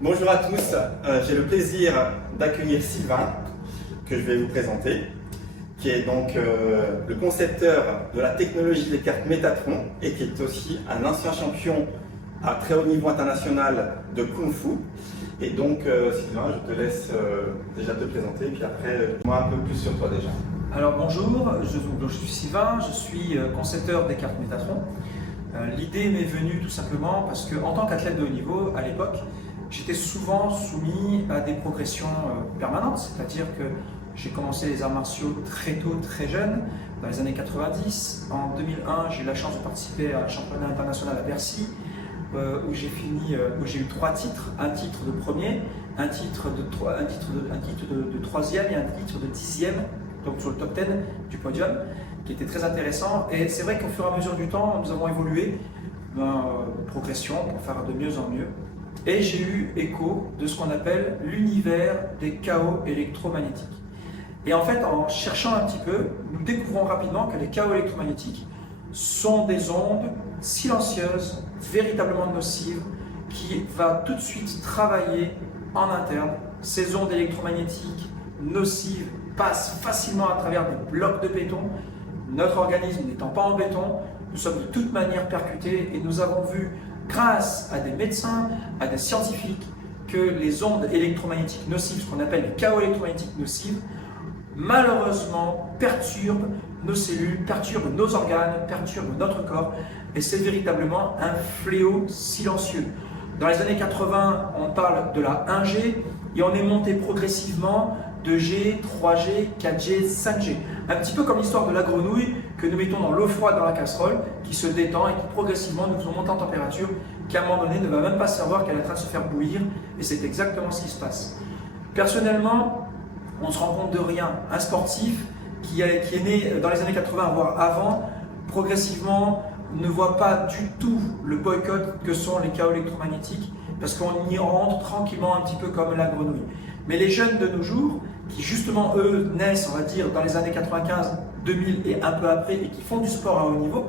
Bonjour à tous, j'ai le plaisir d'accueillir Sylvain, que je vais vous présenter, qui est donc le concepteur de la technologie des cartes Métatron et qui est aussi un ancien champion à très haut niveau international de Kung Fu. Et donc Sylvain, je te laisse déjà te présenter et puis après, moi un peu plus sur toi déjà. Alors bonjour, je suis Sylvain, je suis concepteur des cartes Métatron. L'idée m'est venue tout simplement parce qu'en tant qu'athlète de haut niveau, à l'époque, j'étais souvent soumis à des progressions permanentes, c'est-à-dire que j'ai commencé les arts martiaux très tôt, très jeune, dans les années 90. En 2001, j'ai eu la chance de participer à un championnat international à Bercy, où j'ai eu 3 titres, un titre de premier, un titre de troisième et un titre de 10e, donc sur le top 10 du podium, qui était très intéressant. Et c'est vrai qu'au fur et à mesure du temps, nous avons évolué, progression pour faire de mieux en mieux. Et j'ai eu écho de ce qu'on appelle l'univers des chaos électromagnétiques. Et en fait, en cherchant un petit peu, nous découvrons rapidement que les chaos électromagnétiques sont des ondes silencieuses, véritablement nocives, qui va tout de suite travailler en interne. Ces ondes électromagnétiques nocives passent facilement à travers des blocs de béton. Notre organisme n'étant pas en béton, nous sommes de toute manière percutés et nous avons vu, grâce à des médecins, à des scientifiques, que les ondes électromagnétiques nocives, ce qu'on appelle les chaos électromagnétiques nocives, malheureusement perturbent nos cellules, perturbent nos organes, perturbent notre corps, et c'est véritablement un fléau silencieux. Dans les années 80, on parle de la 1G et on est monté progressivement 2G, 3G, 4G, 5G. Un petit peu comme l'histoire de la grenouille que nous mettons dans l'eau froide dans la casserole, qui se détend et qui progressivement nous faisons monter en température, qui à un moment donné ne va même pas savoir qu'elle est en train de se faire bouillir, et c'est exactement ce qui se passe. Personnellement, on se rend compte de rien. Un sportif qui est né dans les années 80, voire avant, progressivement ne voit pas du tout le boycott que sont les chaos électromagnétiques, parce qu'on y rentre tranquillement un petit peu comme la grenouille. Mais les jeunes de nos jours, qui justement eux naissent, on va dire, dans les années 95, 2000 et un peu après, et qui font du sport à haut niveau,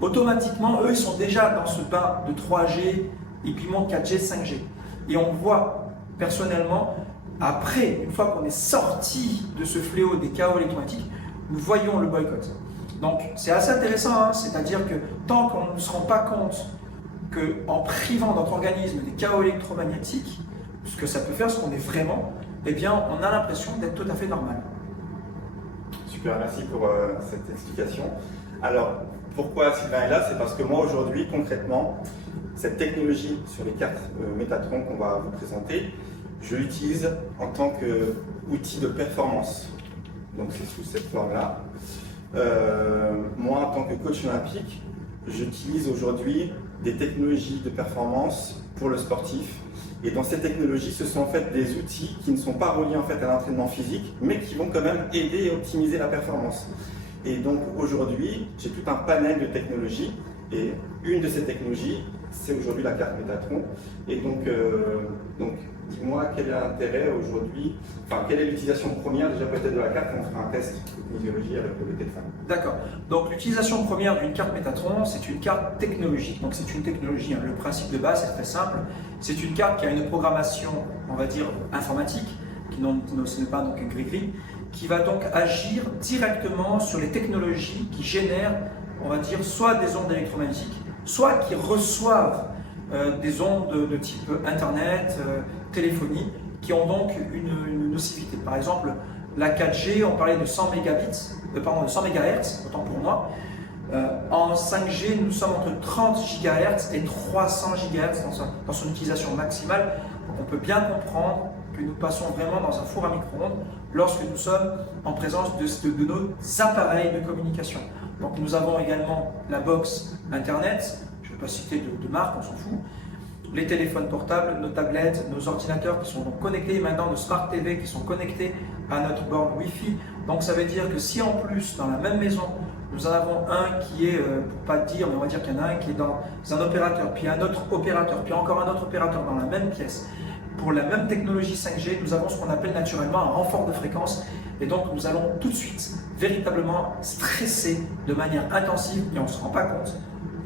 automatiquement, eux, ils sont déjà dans ce bain de 3G, et puis montent 4G, 5G. Et on voit personnellement, après, une fois qu'on est sorti de ce fléau des chaos électromagnétiques, nous voyons le boycott. Donc c'est assez intéressant, hein, c'est-à-dire que tant qu'on ne se rend pas compte qu'en privant notre organisme des chaos électromagnétiques, ce que ça peut faire, ce qu'on est vraiment, eh bien on a l'impression d'être tout à fait normal. Super, merci pour cette explication. Alors, pourquoi Sylvain est là? C'est parce que moi aujourd'hui, concrètement, cette technologie sur les cartes Métatron qu'on va vous présenter, je l'utilise en tant qu'outil de performance. Donc c'est sous cette forme-là. Moi, en tant que coach olympique, j'utilise aujourd'hui des technologies de performance pour le sportif. Et dans ces technologies, ce sont en fait des outils qui ne sont pas reliés en fait à l'entraînement physique, mais qui vont quand même aider et optimiser la performance. Et donc aujourd'hui, j'ai tout un panel de technologies. Et une de ces technologies, c'est aujourd'hui la carte Métatron. Et donc dis-moi quel est l'intérêt aujourd'hui, enfin quelle est l'utilisation première déjà peut-être de la carte, on fera un test de kinesiologie avec le téléphone. D'accord. Donc l'utilisation première d'une carte Métatron, c'est une carte technologique. Donc c'est une technologie, hein. Le principe de base est très simple. C'est une carte qui a une programmation, on va dire, informatique, ce n'est pas donc un gris-gris, qui va donc agir directement sur les technologies qui génèrent, on va dire, soit des ondes électromagnétiques, soit qui reçoivent des ondes de type Internet, téléphonie, qui ont donc une nocivité. Par exemple, la 4G, on parlait de 100 mégabits, de 100 MHz, autant pour moi. En 5G, nous sommes entre 30 GHz et 300 GHz dans son utilisation maximale. Donc on peut bien comprendre que nous passons vraiment dans un four à micro-ondes lorsque nous sommes en présence de nos appareils de communication. Donc nous avons également la box Internet, je ne vais pas citer de marque, on s'en fout, les téléphones portables, nos tablettes, nos ordinateurs qui sont donc connectés, maintenant nos Smart TV qui sont connectés à notre borne Wi-Fi. Donc ça veut dire que si en plus dans la même maison, nous en avons un qui est, pour pas dire, mais on va dire qu'il y en a un qui est dans un opérateur, puis un autre opérateur, puis encore un autre opérateur dans la même pièce. Pour la même technologie 5G, nous avons ce qu'on appelle naturellement un renfort de fréquence. Et donc nous allons tout de suite véritablement stresser de manière intensive, et on ne se rend pas compte,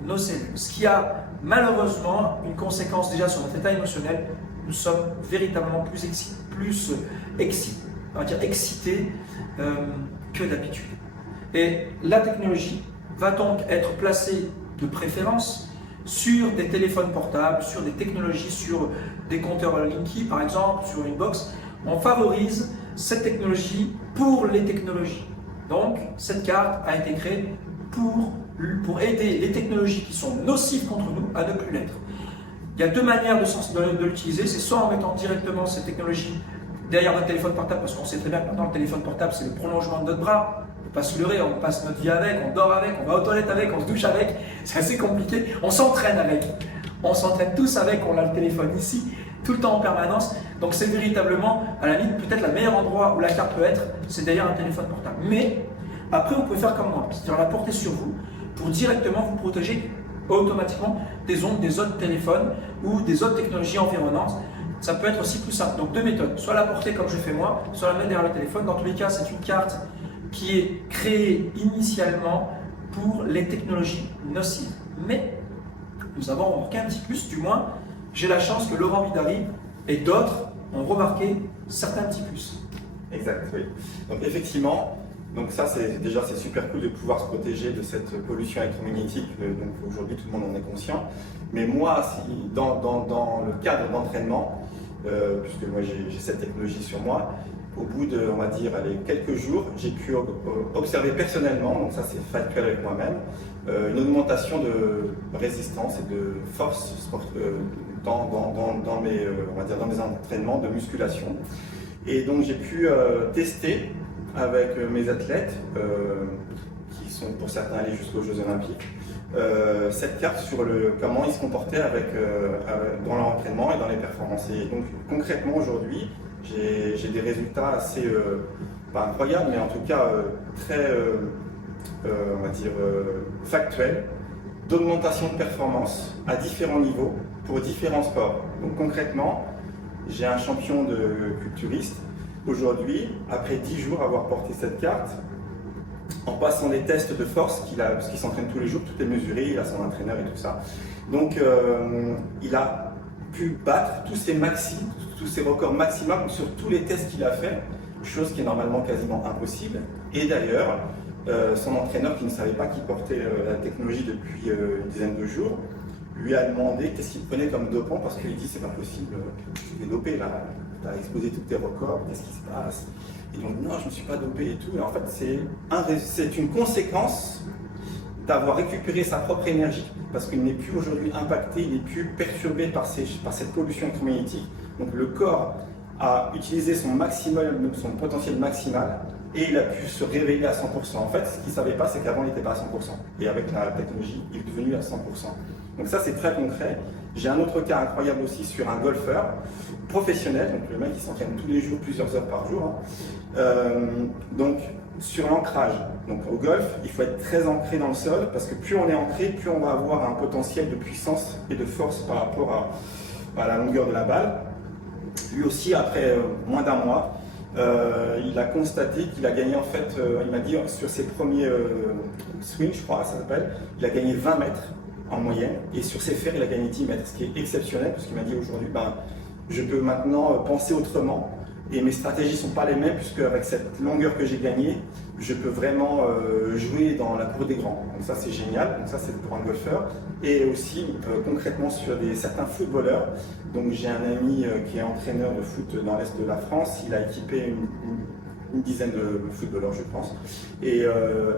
nos cellules. Ce qui a malheureusement une conséquence déjà sur notre état émotionnel. Nous sommes véritablement plus excités que d'habitude. Et la technologie va donc être placée de préférence sur des téléphones portables, sur des technologies, sur des compteurs Linky par exemple, sur une box. On favorise cette technologie pour les technologies. Donc cette carte a été créée pour aider les technologies qui sont nocives contre nous à ne plus l'être. Il y a deux manières de l'utiliser, c'est soit en mettant directement cette technologie derrière notre téléphone portable, parce qu'on sait très bien que maintenant le téléphone portable c'est le prolongement de notre bras. On ne peut pas se leurrer, on passe notre vie avec, on dort avec, on va aux toilettes avec, on se douche avec, c'est assez compliqué. On s'entraîne avec, on s'entraîne tous avec, on a le téléphone ici, tout le temps en permanence. Donc c'est véritablement, à la limite, peut-être le meilleur endroit où la carte peut être, c'est derrière un téléphone portable. Mais après, vous pouvez faire comme moi, c'est-à-dire la porter sur vous pour directement vous protéger automatiquement des ondes des autres téléphones ou des autres technologies environnantes. Ça peut être aussi plus simple. Donc deux méthodes, soit la porter comme je fais moi, soit la mettre derrière le téléphone. Dans tous les cas, c'est une carte qui est créée initialement pour les technologies nocives. Mais nous avons remarqué un petit plus, du moins j'ai la chance que Laurent Bidari et d'autres ont remarqué certains petits plus. Exact, oui. Donc effectivement, donc ça c'est super cool de pouvoir se protéger de cette pollution électromagnétique. Donc aujourd'hui tout le monde en est conscient. Mais moi, dans le cadre d'entraînement, puisque moi j'ai cette technologie sur moi, au bout de, on va dire, quelques jours, j'ai pu observer personnellement, donc ça c'est factuel avec moi-même, une augmentation de résistance et de force dans mes entraînements de musculation. Et donc j'ai pu tester avec mes athlètes, qui sont pour certains allés jusqu'aux Jeux Olympiques, cette carte sur comment ils se comportaient dans leur entraînement et dans les performances. Et donc concrètement aujourd'hui, j'ai des résultats assez, pas incroyables, mais en tout cas très, on va dire, factuels, d'augmentation de performance à différents niveaux pour différents sports. Donc concrètement, j'ai un champion de culturiste aujourd'hui, après 10 jours avoir porté cette carte, en passant des tests de force parce qu'il s'entraîne tous les jours, tout est mesuré, il a son entraîneur et tout ça. Donc il a pu battre tous ses records maximums sur tous les tests qu'il a fait, chose qui est normalement quasiment impossible. Et d'ailleurs, son entraîneur qui ne savait pas qu'il portait la technologie depuis une dizaine de jours, lui a demandé qu'est-ce qu'il prenait comme dopant parce qu'il dit c'est pas possible, tu es dopé là, tu as exposé tous tes records, qu'est-ce qui se passe? Et donc non, je ne me suis pas dopé et tout. Et en fait, c'est une conséquence d'avoir récupéré sa propre énergie parce qu'il n'est plus aujourd'hui impacté, il n'est plus perturbé par cette pollution électromagnétique. Donc le corps a utilisé son potentiel maximal et il a pu se réveiller à 100%. En fait, ce qu'il ne savait pas, c'est qu'avant il n'était pas à 100%. Et avec la technologie, il est devenu à 100%. Donc ça, c'est très concret. J'ai un autre cas incroyable aussi sur un golfeur professionnel, donc le mec qui s'entraîne tous les jours, plusieurs heures par jour. Donc sur l'ancrage, donc au golf, il faut être très ancré dans le sol parce que plus on est ancré, plus on va avoir un potentiel de puissance et de force par rapport à la longueur de la balle. Lui aussi, après moins d'un mois, il a constaté qu'il a gagné en fait, il m'a dit sur ses premiers swings, je crois, ça s'appelle, il a gagné 20 mètres en moyenne et sur ses fers, il a gagné 10 mètres, ce qui est exceptionnel parce qu'il m'a dit aujourd'hui, je peux maintenant penser autrement et mes stratégies ne sont pas les mêmes puisque avec cette longueur que j'ai gagnée, je peux vraiment jouer dans la cour des grands. Donc ça c'est génial, donc ça c'est pour un golfeur. Et aussi concrètement sur certains footballeurs. Donc j'ai un ami qui est entraîneur de foot dans l'Est de la France, il a équipé une dizaine de footballeurs je pense. Et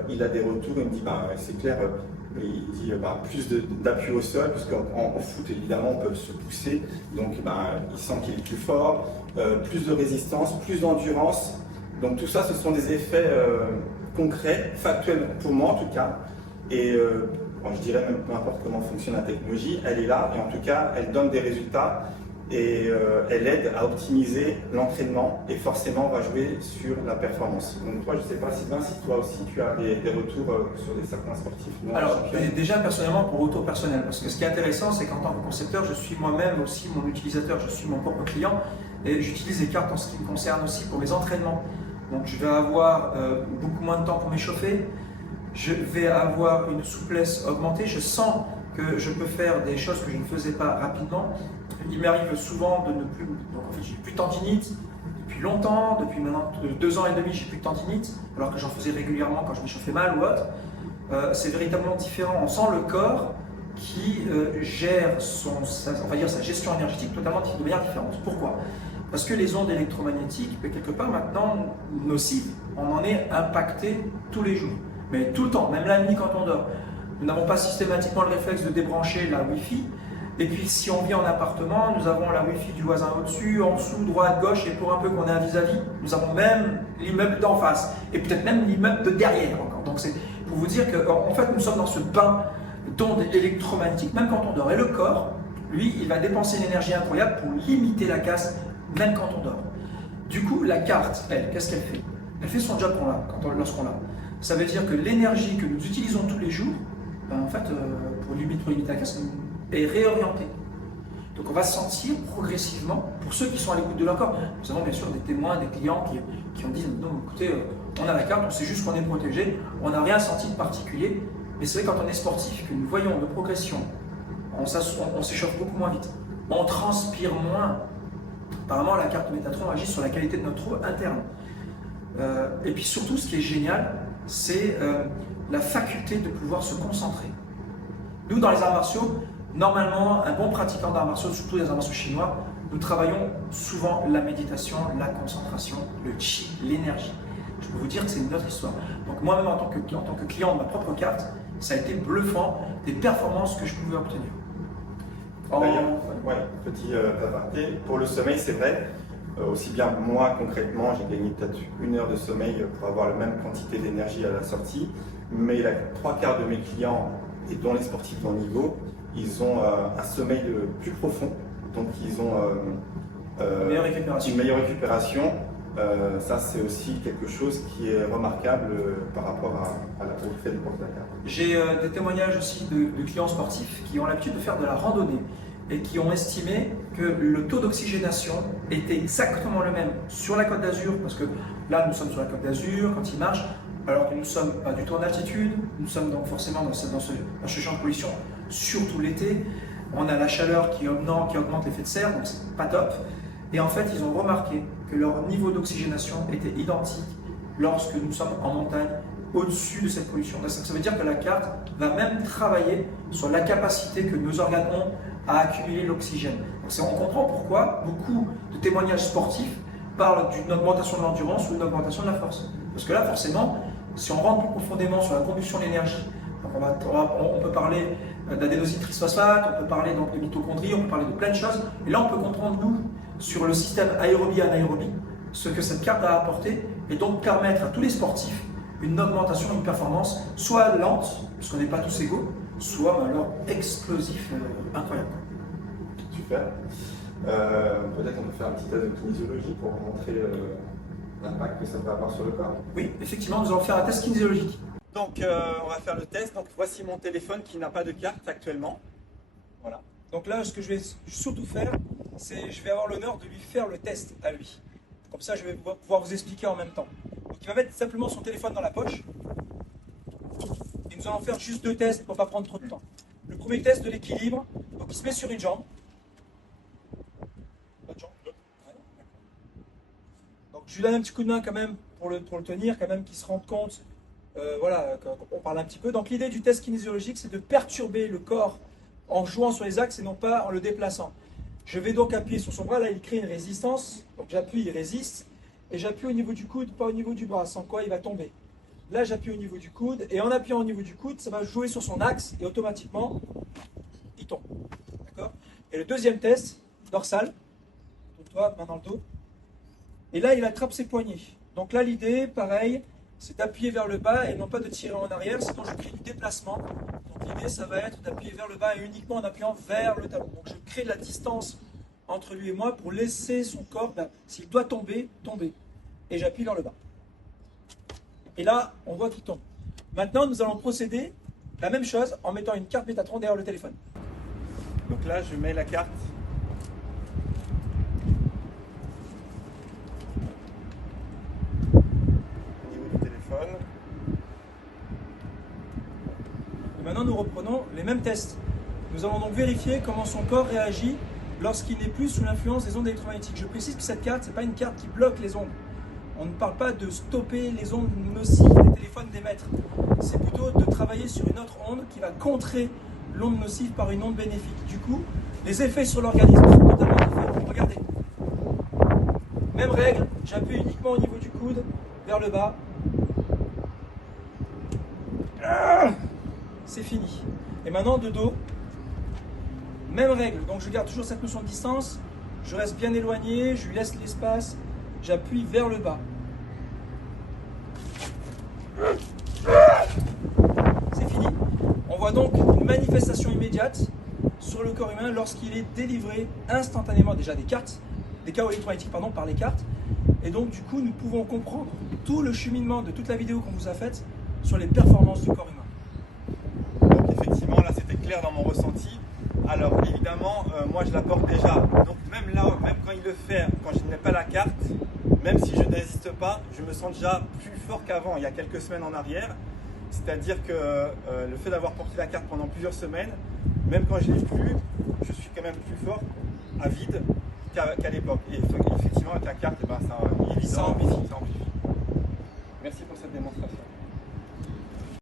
il a des retours, il me dit c'est clair, il dit plus d'appui au sol, parce qu'en foot évidemment on peut se pousser, donc il sent qu'il est plus fort, plus de résistance, plus d'endurance. Donc tout ça ce sont des effets concrets, factuels pour moi en tout cas. Et je dirais même peu importe comment fonctionne la technologie, elle est là et en tout cas elle donne des résultats et elle aide à optimiser l'entraînement et forcément va jouer sur la performance. Donc toi je ne sais pas Sylvain si toi aussi tu as des retours sur certains sportifs. Alors déjà personnellement pour retour personnel, parce que ce qui est intéressant c'est qu'en tant que concepteur je suis moi-même aussi mon utilisateur, je suis mon propre client et j'utilise les cartes en ce qui me concerne aussi pour mes entraînements. Donc je vais avoir beaucoup moins de temps pour m'échauffer, je vais avoir une souplesse augmentée, je sens que je peux faire des choses que je ne faisais pas rapidement. Il m'arrive souvent de ne plus... Donc en fait, j'ai plus de tendinite depuis longtemps, depuis maintenant 2 ans et demi, j'ai plus de tendinite, alors que j'en faisais régulièrement quand je m'échauffais mal ou autre. C'est véritablement différent. On sent le corps qui gère on va dire, sa gestion énergétique totalement de manière différente. Pourquoi? Parce que les ondes électromagnétiques, quelque part maintenant nocives, on en est impacté tous les jours. Mais tout le temps, même la nuit quand on dort. Nous n'avons pas systématiquement le réflexe de débrancher la Wi-Fi. Et puis si on vit en appartement, nous avons la Wi-Fi du voisin au-dessus, en dessous, droite, gauche, et pour un peu qu'on ait un vis-à-vis, nous avons même l'immeuble d'en face, et peut-être même l'immeuble de derrière encore. Donc c'est pour vous dire qu'en fait nous sommes dans ce bain d'ondes électromagnétiques, même quand on dort. Et le corps, lui, il va dépenser une énergie incroyable pour limiter la casse, même quand on dort. Du coup, la carte, elle, qu'est-ce qu'elle fait? Elle fait son job lorsqu'on l'a. Ça veut dire que l'énergie que nous utilisons tous les jours, en fait, pour limiter la casse, est réorientée. Donc on va se sentir progressivement, pour ceux qui sont à l'écoute de leur corps, nous avons bien sûr des témoins, des clients qui ont dit non, écoutez, on a la carte, on sait juste qu'on est protégé, on n'a rien senti de particulier, mais c'est vrai quand on est sportif, que nous voyons nos progressions, on s'échauffe beaucoup moins vite, on transpire moins. Apparemment, la carte Métatron agit sur la qualité de notre eau interne. Et puis surtout, ce qui est génial, c'est la faculté de pouvoir se concentrer. Nous, dans les arts martiaux, normalement, un bon pratiquant d'arts martiaux, surtout les arts martiaux chinois, nous travaillons souvent la méditation, la concentration, le chi, l'énergie. Je peux vous dire que c'est une autre histoire. Donc moi-même, en tant que client de ma propre carte, ça a été bluffant des performances que je pouvais obtenir. D'ailleurs, petit aparté, pour le sommeil, c'est vrai, aussi bien moi concrètement, j'ai gagné peut-être 1 heure de sommeil pour avoir la même quantité d'énergie à la sortie, mais les 3/4 de mes clients, et dont les sportifs de haut niveau, ils ont un sommeil plus profond, donc ils ont une meilleure récupération. Ça, c'est aussi quelque chose qui est remarquable par rapport au fait de porter la carte. J'ai des témoignages aussi de clients sportifs qui ont l'habitude de faire de la randonnée et qui ont estimé que le taux d'oxygénation était exactement le même sur la Côte d'Azur, parce que là, nous sommes sur la Côte d'Azur quand ils marchent, alors que nous sommes pas du tout en altitude, nous sommes donc forcément dans ce champ de pollution, surtout l'été. On a la chaleur qui augmente l'effet de serre, donc c'est pas top. Et en fait, ils ont remarqué que leur niveau d'oxygénation était identique lorsque nous sommes en montagne, au-dessus de cette pollution. Ça veut dire que la carte va même travailler sur la capacité que nos organes ont à accumuler l'oxygène. On comprend pourquoi beaucoup de témoignages sportifs parlent d'une augmentation de l'endurance ou d'une augmentation de la force. Parce que là, forcément, si on rentre plus profondément sur la combustion de l'énergie, on peut parler d'adénosine triphosphate, on peut parler donc de mitochondrie, on peut parler de plein de choses. Et là, on peut comprendre, nous, sur le système aérobie anaérobie, ce que cette carte a apporté et donc permettre à tous les sportifs une augmentation, une performance, soit lente, parce qu'on n'est pas tous égaux, soit alors explosif, incroyable. Super. Peut-être on peut faire un petit test de kinésiologie pour montrer l'impact que ça peut avoir sur le corps. Oui, effectivement, nous allons faire un test kinésiologique. Donc on va faire le test. Donc voici mon téléphone qui n'a pas de carte actuellement. Voilà. Donc là, ce que je vais surtout faire, c'est je vais avoir l'honneur de lui faire le test à lui. Comme ça, je vais pouvoir vous expliquer en même temps. Donc il va mettre simplement son téléphone dans la poche. Et nous allons faire juste 2 tests pour ne pas prendre trop de temps. Le premier test de l'équilibre, donc il se met sur une jambe. L'autre jambe. Donc je lui donne un petit coup de main quand même pour le tenir, quand même qu'il se rende compte. Voilà, on parle un petit peu. Donc l'idée du test kinésiologique, c'est de perturber le corps en jouant sur les axes et non pas en le déplaçant. Je vais donc appuyer sur son bras, là il crée une résistance, donc j'appuie, il résiste, et j'appuie au niveau du coude, pas au niveau du bras, sans quoi il va tomber. Là j'appuie au niveau du coude, et en appuyant au niveau du coude, ça va jouer sur son axe, et automatiquement, il tombe. D'accord? Et le deuxième test, dorsal, toi, main dans le dos, et là il attrape ses poignets. Donc là l'idée, pareil, c'est d'appuyer vers le bas et non pas de tirer en arrière, sinon je crée du déplacement. Donc l'idée, ça va être d'appuyer vers le bas et uniquement en appuyant vers le talon. Donc je crée de la distance entre lui et moi pour laisser son corps, s'il doit tomber, tomber. Et j'appuie vers le bas. Et là, on voit qu'il tombe. Maintenant, nous allons procéder la même chose en mettant une carte Métatron derrière le téléphone. Donc là, je mets la carte. Et maintenant, nous reprenons les mêmes tests. Nous allons donc vérifier comment son corps réagit lorsqu'il n'est plus sous l'influence des ondes électromagnétiques. Je précise que cette carte, ce n'est pas une carte qui bloque les ondes. On ne parle pas de stopper les ondes nocives des téléphones d'émettre. C'est plutôt de travailler sur une autre onde qui va contrer l'onde nocive par une onde bénéfique. Du coup, les effets sur l'organisme sont totalement différents. Regardez. Même règle, j'appuie uniquement au niveau du coude, vers le bas. C'est fini. Et maintenant, de dos. Même règle, donc je garde toujours cette notion de distance, je reste bien éloigné, je lui laisse l'espace, j'appuie vers le bas. C'est fini. On voit donc une manifestation immédiate sur le corps humain lorsqu'il est délivré instantanément déjà des cartes, des chaos électromagnétiques par les cartes. Et donc du coup, nous pouvons comprendre tout le cheminement de toute la vidéo qu'on vous a faite sur les performances du corps humain. Donc effectivement, là c'était clair dans mon ressenti. Alors évidemment, moi je la porte déjà. Donc même là, même quand il le fait, quand je n'ai pas la carte, même si je ne résiste pas, je me sens déjà plus fort qu'avant, il y a quelques semaines en arrière. C'est-à-dire que le fait d'avoir porté la carte pendant plusieurs semaines, même quand je ne l'ai plus, je suis quand même plus fort à vide qu'à l'époque. Et effectivement, avec la carte, c'est évident.